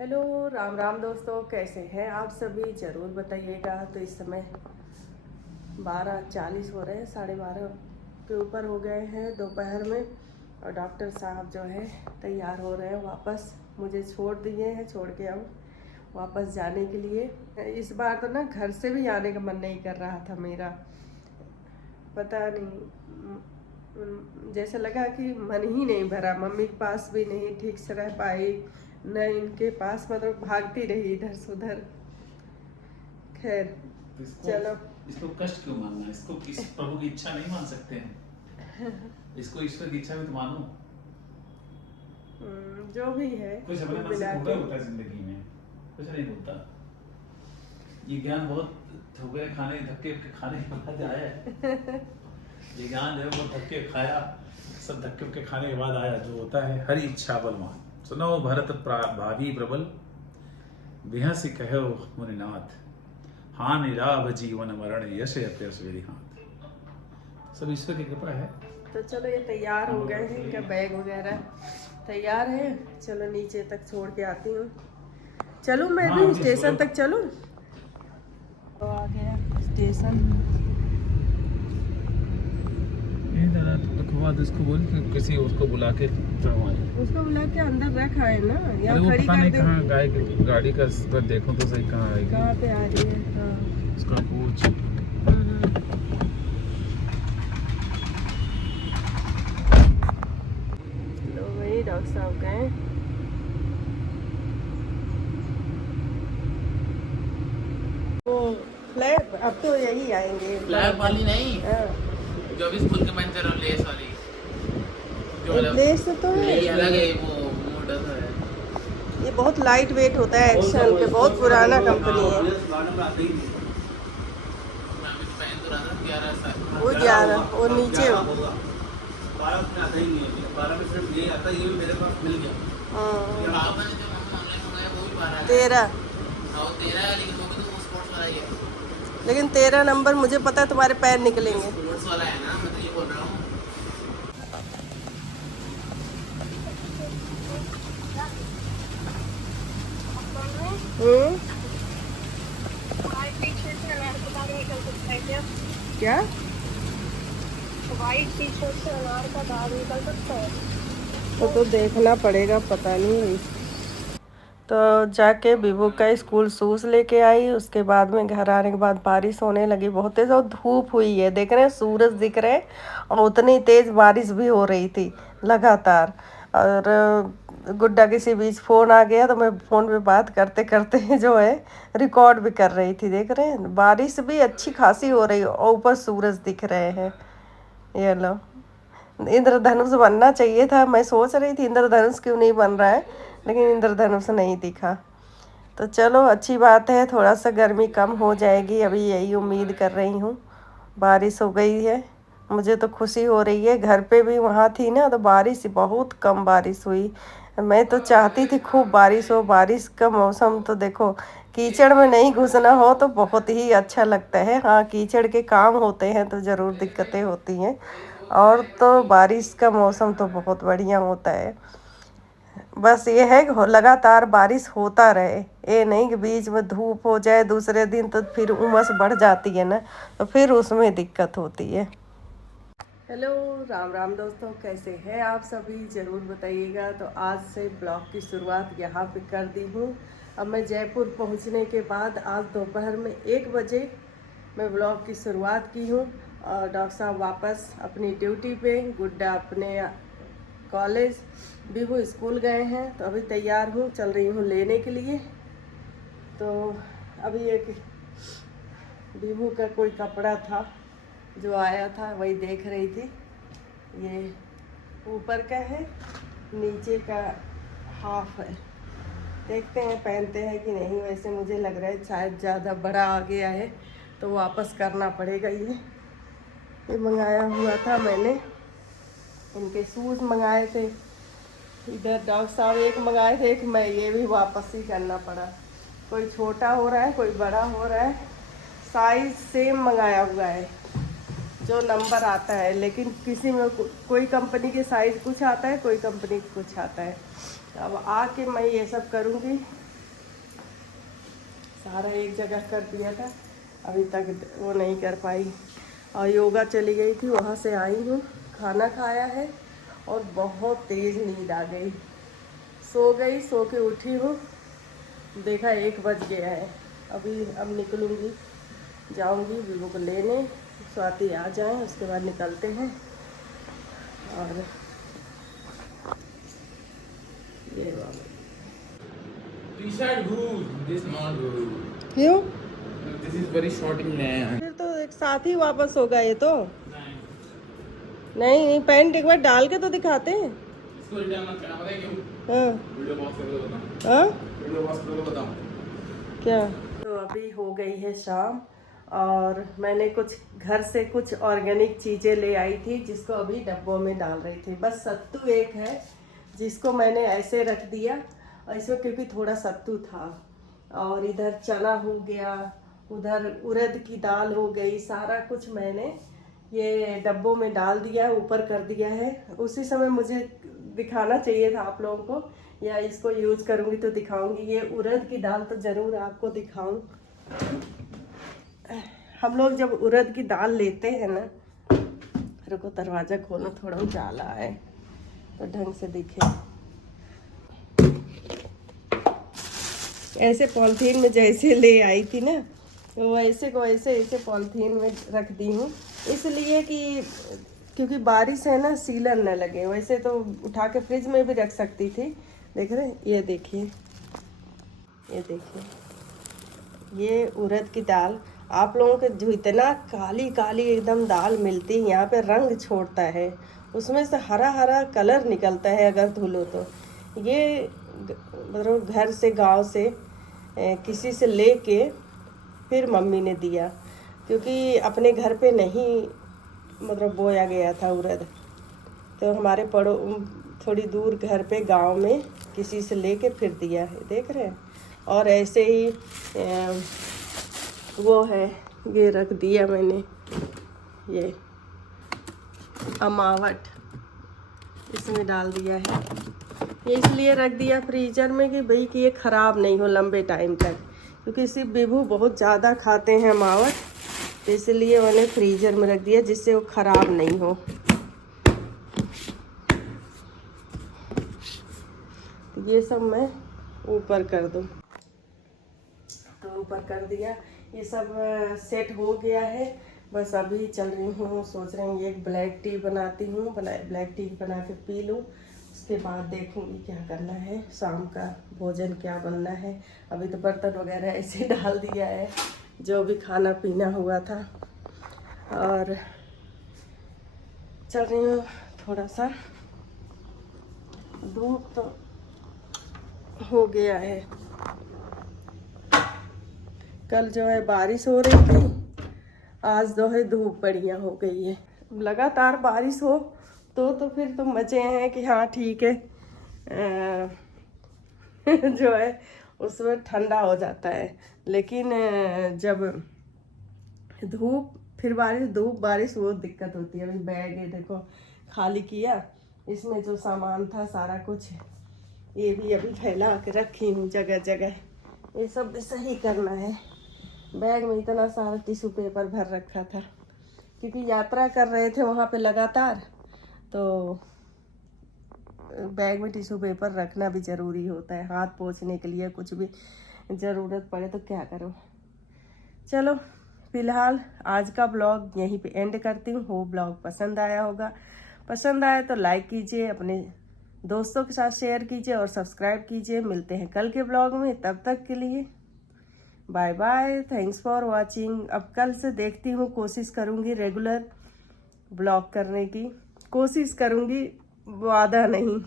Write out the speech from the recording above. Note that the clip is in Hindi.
हेलो राम राम दोस्तों, कैसे हैं आप सभी? ज़रूर बताइएगा। तो इस समय 12:40 हो रहे हैं, 12:30 के ऊपर हो गए हैं दोपहर में। और डॉक्टर साहब जो है तैयार हो रहे हैं वापस, मुझे छोड़ दिए हैं, छोड़ के अब वापस जाने के लिए। इस बार तो ना घर से भी आने का मन नहीं कर रहा था मेरा, पता नहीं, जैसे लगा कि मन ही नहीं भरा। मम्मी के पास भी नहीं ठीक से रह पाई, न इनके पास, मतलब भागती रही इधर से उधर। खैर तो चलो, इसको कष्ट क्यों मानना? इसको किसी प्रभु की इच्छा नहीं मान सकते हैं? इसको ईश्वर की इच्छा भी तो मानो। जो भी है कुछ अपने मन से थोड़ा होता है जिंदगी में, कुछ नहीं होता। ये ज्ञान बहुत ठोकरे खाने, धक्के खाने के बाद आया है। ये ज्ञान जो है वो धक्के खाया, सब धक्के खाने के बाद आया। जो होता है हरि इच्छा बलवान। सुनो भरत भावी प्रबल, बिहसि कहो मुनिनाथ, हानि लाभ जीवन मरण यश यश विधिहात। सब ईश्वर की कृपा है। तो चलो, ये तैयार हो गए हैं, इनका बैग वगैरह तैयार है। चलो नीचे तक छोड़ के आती हूँ। चलो मैं भी स्टेशन तक चलूँ। तो आ गया स्टेशन। इसको बोल किसी उसको बुला के उसको बुला के अंदर रखा है ना, यहाँ खड़ी पता कर नहीं दे। कहाँ गाड़ी का देखो तो सही कहाँ आएगी, कहाँ पे आ रही है? हाँ। उसका कोच। लो भाई, डॉक्टर साहब गए। वो फ्लैप अब तो यही आएंगे। फ्लैप वाली नहीं, हाँ। जो भी स्कूल के पंचर और लेस वाली, जो लेस तो ये अलग है, वो मोटा सा है। ये बहुत लाइट वेट होता है, एक्शन पे बहुत पुराना कंपनी है। मैं भी तो पहन तो रहा था 11 साल। वो 11 वो नीचे। 12 में आता ही नहीं है, 12 में सिर्फ ये आता है, ये भी मेरे पास मिल गया। मैंने जो ऑनलाइन मंगाया वो भी 12 है। 13। हाँ वो 13 है, लेकिन वो भी तो स्पोर्ट्स वाला ही है। लेकिन 13 नंबर मुझे पता है तुम्हारे पैर निकलेंगे। स्पोर्ट्स वाला है ना, मैं तो ये बोल रहा हूँ। क्या? व्हाइट टी शर्ट से अनार का दाग निकल सकता है। तो देखना पड़ेगा, पता नहीं। तो जाके विभू का स्कूल शूज़ लेके आई। उसके बाद में घर आने के बाद बारिश होने लगी बहुत तेज़, और धूप हुई है, देख रहे हैं सूरज दिख रहे हैं, और उतनी तेज़ बारिश भी हो रही थी लगातार। और गुड्डा किसी बीच फ़ोन आ गया, तो मैं फ़ोन पे बात करते करते जो है रिकॉर्ड भी कर रही थी। देख रहे हैं बारिश भी अच्छी खासी हो रही है, और ऊपर सूरज दिख रहे हैं। ये लो, इंद्रधनुष बनना चाहिए था। मैं सोच रही थी इंद्रधनुष क्यों नहीं बन रहा है, लेकिन इंद्रधनुष नहीं दिखा। तो चलो अच्छी बात है, थोड़ा सा गर्मी कम हो जाएगी, अभी यही उम्मीद कर रही हूँ। बारिश हो गई है, मुझे तो खुशी हो रही है। घर पे भी वहाँ थी ना, तो बारिश बहुत कम बारिश हुई। मैं तो चाहती थी खूब बारिश हो। बारिश का मौसम तो देखो, कीचड़ में नहीं घुसना हो तो बहुत ही अच्छा लगता है। हाँ, कीचड़ के काम होते हैं तो ज़रूर दिक्कतें होती हैं, और तो बारिश का मौसम तो बहुत बढ़िया होता है। बस ये है कि लगातार बारिश होता रहे, ये नहीं कि बीच में धूप हो जाए दूसरे दिन, तो फिर उमस बढ़ जाती है ना, तो फिर उसमें दिक्कत होती है। हेलो राम राम दोस्तों, कैसे हैं आप सभी? ज़रूर बताइएगा। तो आज से ब्लॉग की शुरुआत यहाँ पे कर दी हूँ। अब मैं जयपुर पहुँचने के बाद आज दोपहर में 1 बजे मैं ब्लॉग की शुरुआत की हूँ। और डॉक्टर साहब वापस अपनी ड्यूटी पे, गुड्डा अपने कॉलेज, विभू स्कूल गए हैं। तो अभी तैयार हूँ, चल रही हूँ लेने के लिए। तो अभी एक विभू का कोई कपड़ा था जो आया था, वही देख रही थी। ये ऊपर का है, नीचे का हाफ है। देखते हैं पहनते हैं कि नहीं। वैसे मुझे लग रहा है शायद ज़्यादा बड़ा आ गया है, तो वापस करना पड़ेगा। ये मंगाया हुआ था मैंने, इनके शूज़ मंगाए थे। इधर डॉक्टर साहब एक मंगाए थे, एक मैं, ये भी वापस ही करना पड़ा। कोई छोटा हो रहा है, कोई बड़ा हो रहा है। साइज़ सेम मंगाया हुआ है, जो नंबर आता है, लेकिन किसी में कोई कंपनी के साइज़ कुछ आता है, कोई कंपनी कुछ आता है। अब आके मैं ये सब करूँगी, सारा एक जगह कर दिया था, अभी तक वो नहीं कर पाई। और योगा चली गई थी, वहाँ से आई हूँ, खाना खाया है और बहुत तेज़ नींद आ गई। सो गई, सो के उठी हूँ, देखा 1 बज गया है। अब निकलूँगी, जाऊँगी विवो को लेने, स्वाति आ जाए उसके बाद निकलते हैं। और ये T-shirt good, this not good. क्यों? This is very short in length. फिर तो एक साथ ही वापस होगा ये तो। नहीं, पैंट एक बार डाल के तो दिखाते हैं। इसको रिटर्न मत करना, पता है क्यों? हाँ वीडियो पॉज कर दो बताओ। हाँ वीडियो पॉज कर दो बताओ। क्या? तो अभी हो गई है शाम और मैंने कुछ घर से कुछ ऑर्गेनिक चीज़ें ले आई थी जिसको अभी डब्बों में डाल रही थी। बस सत्तू एक है जिसको मैंने ऐसे रख दिया और इसमें क्योंकि थोड़ा सत्तू था, और इधर चना हो गया, उधर उड़द की दाल हो गई, सारा कुछ मैंने ये डब्बों में डाल दिया है, ऊपर कर दिया है। उसी समय मुझे दिखाना चाहिए था आप लोगों को, या इसको यूज करूँगी तो दिखाऊंगी। ये उड़द की दाल तो ज़रूर आपको दिखाऊं। हम लोग जब उड़द की दाल लेते हैं ना, रुको दरवाज़ा खोलो, थोड़ा उजाला है तो ढंग से दिखे। ऐसे पॉलिथीन में जैसे ले आई थी ना, वैसे को ऐसे पॉलिथीन में रख दी हूँ, इसलिए कि क्योंकि बारिश है ना, सीलन न लगे। वैसे तो उठा के फ्रिज में भी रख सकती थी। देख रहे, ये देखिए, ये देखिए, ये उड़द की दाल। आप लोगों के जो इतना काली काली एकदम दाल मिलती है यहाँ पे, रंग छोड़ता है, उसमें से हरा हरा कलर निकलता है अगर धुलो तो। ये मतलब घर से, गांव से किसी से लेके फिर मम्मी ने दिया, क्योंकि अपने घर पे नहीं मतलब बोया गया था उड़द, तो हमारे थोड़ी दूर घर पे गांव में किसी से लेके फिर दिया है। देख रहे हैं। और ऐसे ही वो है, ये रख दिया मैंने, ये अमावट इसमें डाल दिया है। ये इसलिए रख दिया फ्रीजर में कि भाई कि ये ख़राब नहीं हो लंबे टाइम तक, क्योंकि सिर्फ बिभू बहुत ज़्यादा खाते हैं अमावट, तो इसलिए मैंने फ्रीजर में रख दिया जिससे वो ख़राब नहीं हो। ये सब मैं ऊपर कर दूँ, तो ऊपर कर दिया। ये सब सेट हो गया है। बस अभी चल रही हूँ, सोच रही हूँ एक ब्लैक टी बनाती हूँ, ब्लैक टी बना के पी लूँ। उसके बाद देखूँगी क्या करना है, शाम का भोजन क्या बनना है। अभी तो बर्तन वगैरह ऐसे डाल दिया है जो भी खाना पीना हुआ था। और चल रही हूँ, थोड़ा सा धूप तो हो गया है। कल जो है बारिश हो रही थी, आज जो है धूप बढ़िया हो गई है। लगातार बारिश हो तो फिर तो मज़े हैं कि हाँ ठीक है, जो है उसमें ठंडा हो जाता है। लेकिन जब धूप फिर बारिश, धूप बारिश, वो दिक्कत होती है। अभी बैग ये देखो खाली किया, इसमें जो सामान था सारा कुछ ये भी अभी फैला के रखी हूँ जगह जगह। ये सब सही करना है। बैग में इतना सारा टिश्यू पेपर भर रखा था, क्योंकि यात्रा कर रहे थे वहाँ पे लगातार, तो बैग में टिश्यू पेपर रखना भी ज़रूरी होता है। हाथ पोंछने के लिए कुछ भी ज़रूरत पड़े तो क्या करो। चलो फिलहाल आज का ब्लॉग यहीं पे एंड करती हूँ। हो ब्लॉग पसंद आया होगा, पसंद आया तो लाइक कीजिए, अपने दोस्तों के साथ शेयर कीजिए और सब्सक्राइब कीजिए। मिलते हैं कल के ब्लॉग में, तब तक के लिए bye bye, thanks for watching. अब कल से देखती हूँ, कोशिश करूँगी रेगुलर ब्लॉग करने की, कोशिश करूँगी, वादा नहीं।